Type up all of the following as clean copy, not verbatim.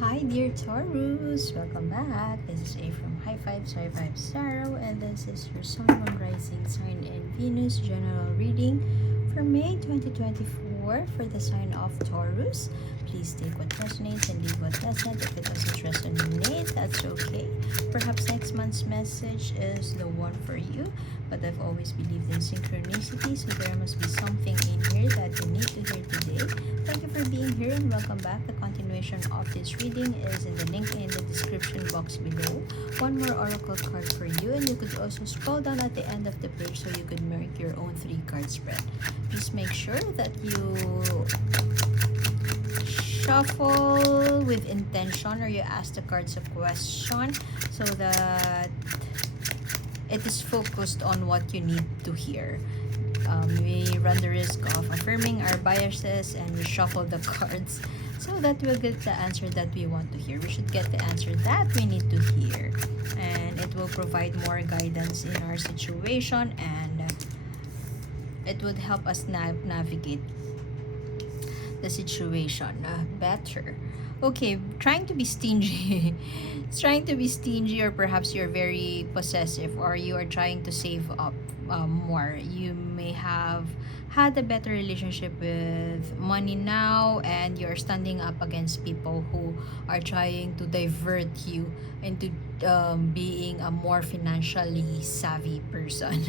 Hi dear Taurus, welcome back. This is A from High Five, High Five Sarah, and this is your Sun, Moon, Rising Sign and Venus general reading for May 2024 for the sign of Taurus. Please take what resonates and leave what doesn't. If it doesn't resonate, that's okay. Perhaps next month's message is the one for you, but I've always believed in synchronicity, so there must be something in here that you need to hear today. Thank you for being here and welcome back. The continuation of this reading is in the link in the description box below. One more oracle card for you, and you could also scroll down at the end of the page so you could make your own 3-card spread. Please make sure that you shuffle with intention, or you ask the cards a question so that it is focused on what you need to hear. We run the risk of affirming our biases, and we shuffle the cards so that we'll get the answer that we want to hear. We should get the answer that we need to hear, and it will provide more guidance in our situation, and it would help us navigate the situation better. Okay, trying to be stingy. It's trying to be stingy, or perhaps you're very possessive, or you are trying to save up more. You may have had a better relationship with money now, and you're standing up against people who are trying to divert you into being a more financially savvy person.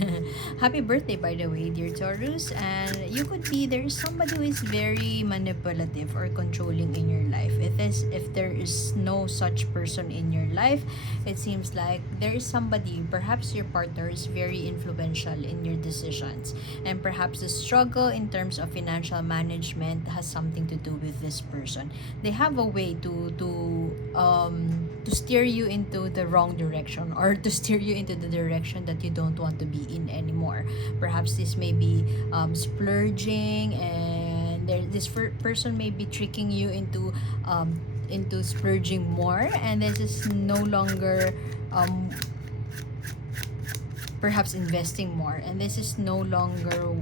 Happy birthday, by the way, dear Taurus. And you could be, there is somebody who is very manipulative or controlling in your life. If there is no such person in your life, it seems like there is somebody, perhaps your partner is very influential in your decisions, and perhaps the struggle in terms of financial management has something to do with this person. They have a way to steer you into the wrong direction, or to steer you into the direction that you don't want to be in anymore. Perhaps this may be splurging, and this person may be tricking you into splurging more, and this is no longer perhaps investing more, and this is no longer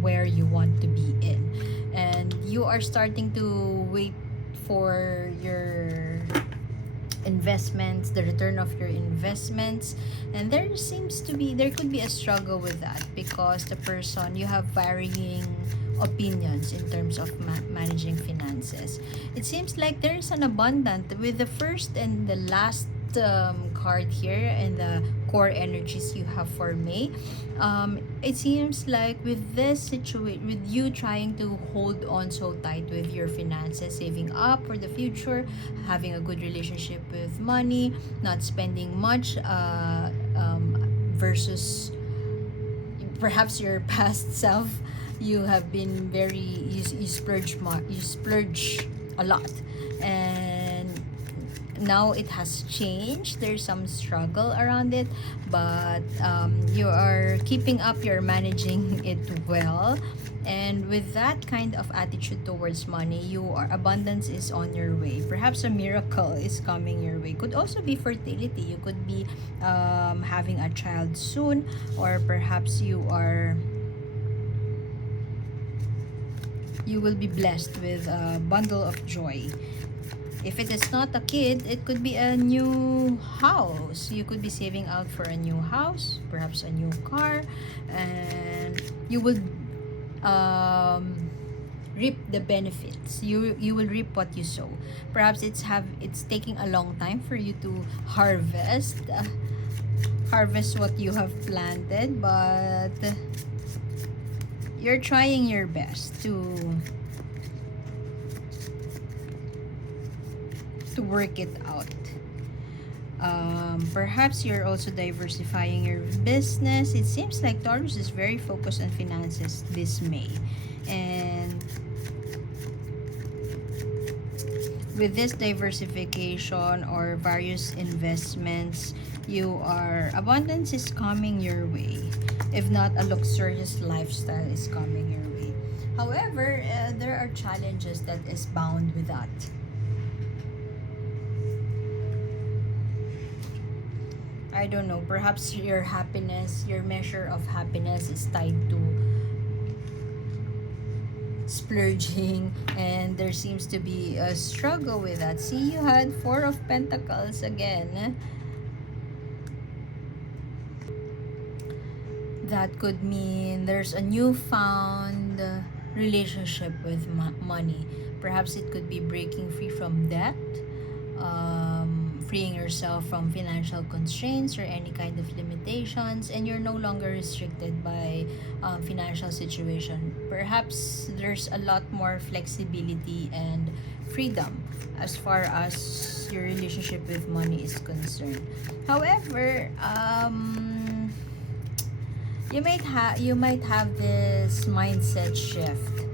where you want to be in, and you are starting to wait for your investments, the return of your investments, and there could be a struggle with that, because the person, you have varying opinions in terms of managing finances. It seems like there is an abundant with the first and the last card here, and the core energies you have for May. It seems like with this situation, with you trying to hold on so tight with your finances, saving up for the future, having a good relationship with money, not spending much, versus perhaps your past self, you have been very, you splurge a lot, and now it has changed. There's some struggle around it, but you are keeping up, you're managing it well, and with that kind of attitude towards money, abundance is on your way. Perhaps a miracle is coming your way. Could also be fertility. You could be having a child soon, or perhaps you will be blessed with a bundle of joy. If it is not a kid, it could be a new house. You could be saving out for a new house, perhaps a new car, and you will reap the benefits. You will reap what you sow. Perhaps it's taking a long time for you to harvest what you have planted, but you're trying your best to work it out. Perhaps you're also diversifying your business. It seems like Taurus is very focused on finances this May, and with this diversification or various investments, abundance is coming your way. If not, a luxurious lifestyle is coming your way. However, there are challenges that is bound with that. I don't know, perhaps your happiness, your measure of happiness is tied to splurging, and there seems to be a struggle with that. See, you had Four of Pentacles again. That could mean there's a newfound relationship with money. Perhaps it could be breaking free from debt, freeing yourself from financial constraints or any kind of limitations, and you're no longer restricted by financial situation. Perhaps there's a lot more flexibility and freedom as far as your relationship with money is concerned. However, you might have this mindset shift,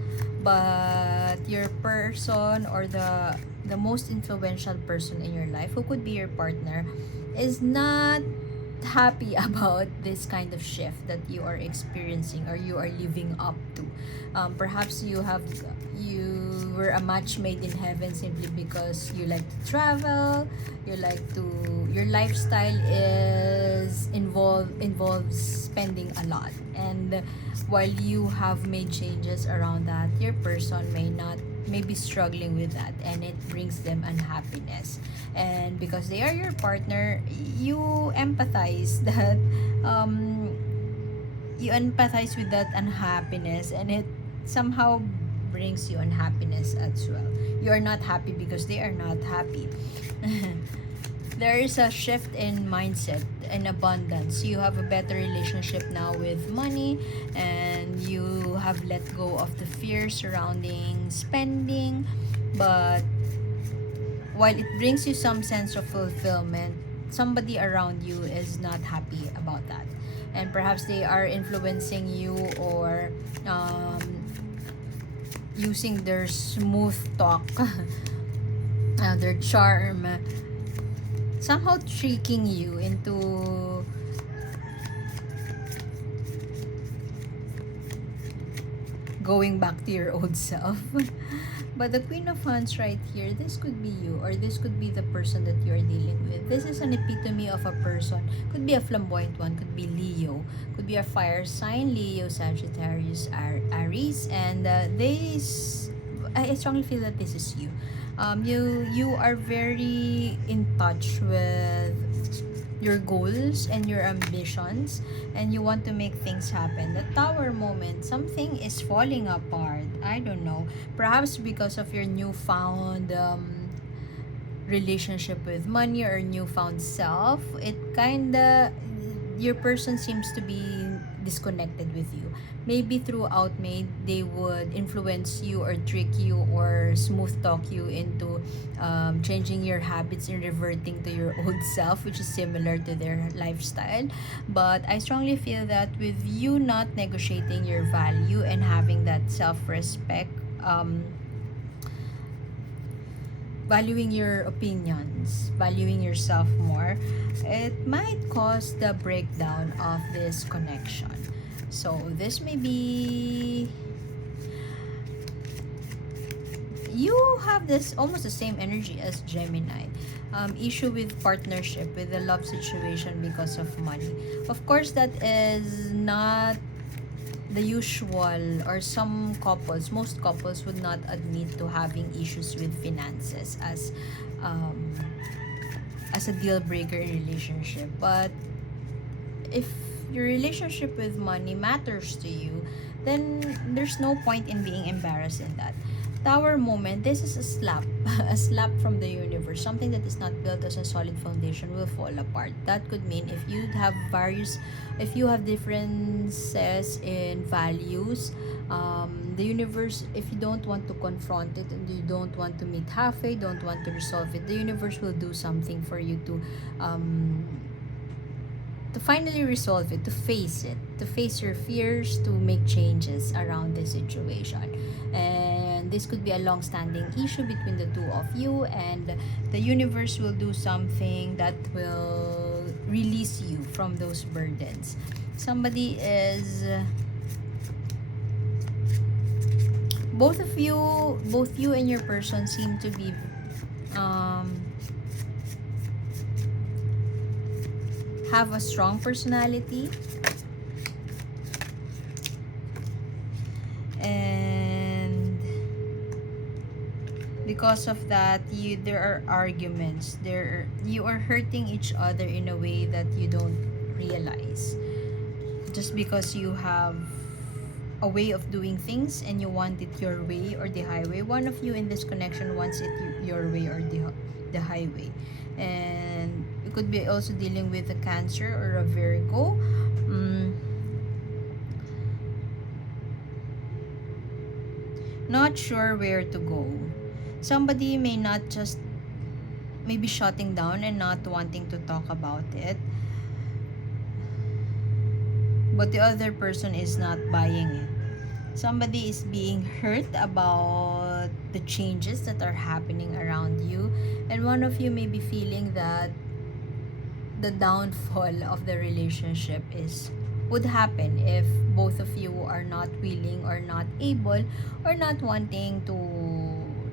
but your person, or the most influential person in your life, who could be your partner, is not happy about this kind of shift that you are experiencing or you are living up to. Perhaps you were a match made in heaven simply because you like to travel, your lifestyle involves spending a lot, and while you have made changes around that, your person may be struggling with that, and it brings them unhappiness. And because they are your partner, you empathize that you empathize with that unhappiness, and it somehow brings you unhappiness as well. You are not happy because they are not happy. There is a shift in mindset and abundance. You have a better relationship now with money, and you have let go of the fear surrounding spending. But while it brings you some sense of fulfillment, somebody around you is not happy about that. And perhaps they are influencing you, or using their smooth talk, their charm, somehow tricking you into going back to your old self. But the Queen of Wands right here, this could be you, or this could be the person that you are dealing with. This is an epitome of a person. Could be a flamboyant one, could be Leo, could be a fire sign, Leo, Sagittarius, Aries, and I strongly feel that this is you. You are very in touch with your goals and your ambitions, and you want to make things happen. The Tower moment, something is falling apart. I don't know. Perhaps because of your newfound relationship with money, or newfound self, your person seems to be disconnected with you. Maybe throughout May, they would influence you or trick you or smooth talk you into changing your habits and reverting to your old self, which is similar to their lifestyle. But I strongly feel that with you not negotiating your value and having that self-respect, valuing your opinions, valuing yourself more, it might cause the breakdown of this connection. So this may be, you have this almost the same energy as Gemini. Issue with partnership, with the love situation because of money. Of course, that is not the usual, or most couples would not admit to having issues with finances as a deal breaker in relationship. But if your relationship with money matters to you, then there's no point in being embarrassed in that. Tower moment, this is a slap, a slap from the universe. Something that is not built as a solid foundation will fall apart. That could mean if you have differences in values, the universe, if you don't want to confront it and you don't want to meet halfway, don't want to resolve it, the universe will do something for you to finally resolve it, to face your fears, to make changes around the situation. And this could be a long-standing issue between the two of you, and the universe will do something that will release you from those burdens. Both you and your person seem to be have a strong personality, and because of that, there are arguments. You are hurting each other in a way that you don't realize, just because you have a way of doing things and you want it your way or the highway. One of you in this connection wants it your way or the highway. And you could be also dealing with a Cancer or a Virgo. Not sure where to go. Somebody may not just maybe shutting down and not wanting to talk about it, but the other person is not buying it. Somebody is being hurt about the changes that are happening around you, and one of you may be feeling that the downfall of the relationship would happen if both of you are not willing or not able or not wanting to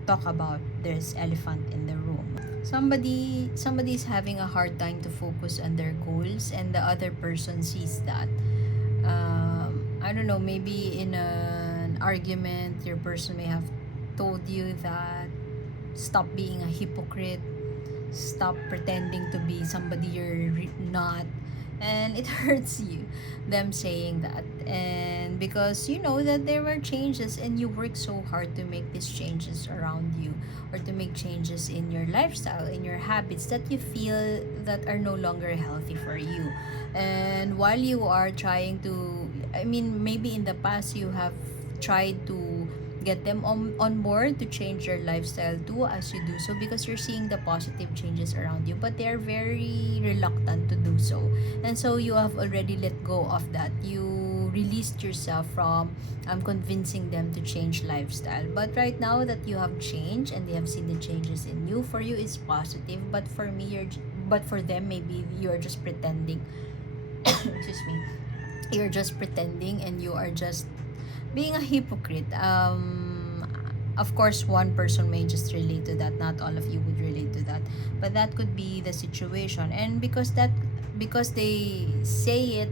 talk about this elephant in the room. Somebody is having a hard time to focus on their goals, and the other person sees that. I don't know, maybe in an argument your person may have told you that stop being a hypocrite, stop pretending to be somebody you're not, and it hurts you, them saying that. And because you know that there were changes and you work so hard to make these changes around you, or to make changes in your lifestyle, in your habits that you feel that are no longer healthy for you. And while you are trying to, I mean, maybe in the past you have tried to get them on board to change your lifestyle too as you do so, because you're seeing the positive changes around you, but they're very reluctant to do so. And so you have already let go of that. You released yourself from convincing them to change lifestyle. But right now that you have changed and they have seen the changes in you, for you it's positive, but for but for them maybe you're just pretending. Excuse me. You're just pretending and you are just being a hypocrite. Of course, one person may just relate to that. Not all of you would relate to that, but that could be the situation. And because they say it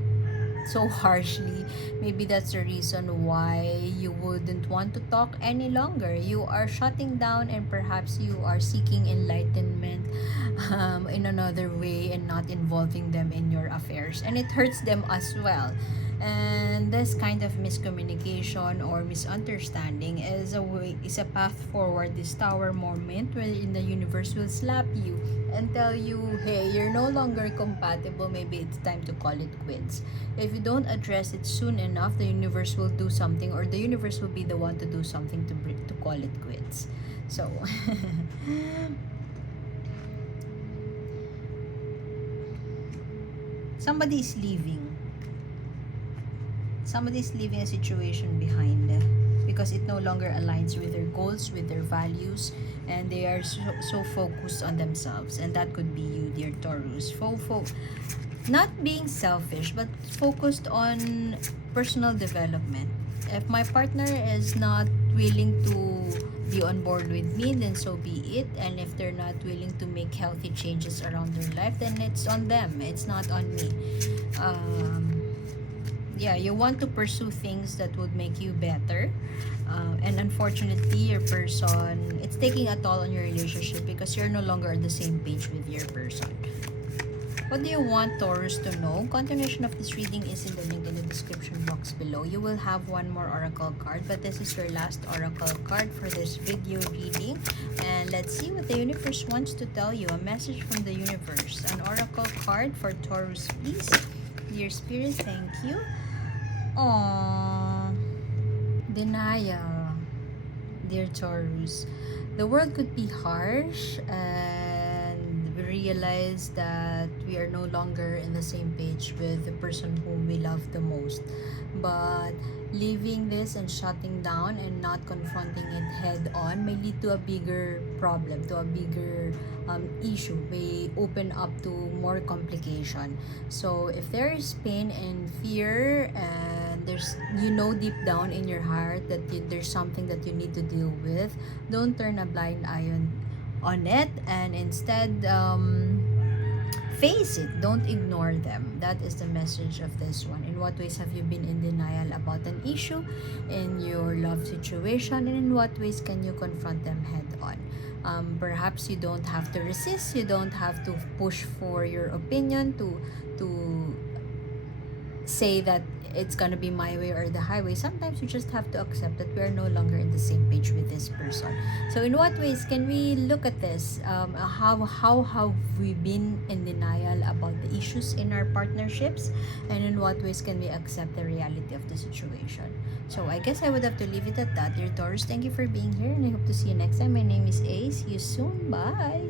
so harshly, maybe that's the reason why you wouldn't want to talk any longer. You are shutting down, and perhaps you are seeking enlightenment in another way and not involving them in your affairs, and it hurts them as well. And this kind of miscommunication or misunderstanding is a path forward, this tower moment wherein the universe will slap you and tell you, hey, you're no longer compatible, maybe it's time to call it quits. If you don't address it soon enough, the universe will do something, or the universe will be the one to do something to call it quits. So somebody is leaving a situation behind because it no longer aligns with their goals, with their values, and they are so focused on themselves. And that could be you, dear Taurus. Not being selfish, but focused on personal development. If my partner is not willing to be on board with me, then so be it. And if they're not willing to make healthy changes around their life, then it's on them, it's not on me. Yeah, you want to pursue things that would make you better, and unfortunately your person, it's taking a toll on your relationship because you're no longer on the same page with your person. What do you want Taurus to know? Continuation of this reading is in the link in the description box below. You will have one more oracle card, but this is your last oracle card for this video reading. And let's see what the universe wants to tell you. A message from the universe. An oracle card for Taurus, please. Dear Spirit, thank you. Aww. Denial. Dear Taurus, the world could be harsh, and we realize that we are no longer in the same page with the person whom we love the most. But leaving this and shutting down and not confronting it head on may lead to a bigger problem, to a bigger issue, may open up to more complication. So if there is pain and fear, and there's, you know, deep down in your heart that there's something that you need to deal with, don't turn a blind eye on it, and instead face it, don't ignore them. That is the message of this one. In what ways have you been in denial about an issue in your love situation, and in what ways can you confront them head on? Perhaps you don't have to resist, you don't have to push for your opinion to say that it's gonna be my way or the highway. Sometimes you just have to accept that we're no longer in the same page with this person. So in what ways can we look at this? How have we been in denial about the issues in our partnerships, and in what ways can we accept the reality of the situation? So I guess I would have to leave it at that. Dear Taurus, thank you for being here, and I hope to see you next time. My name is A. See you soon. Bye.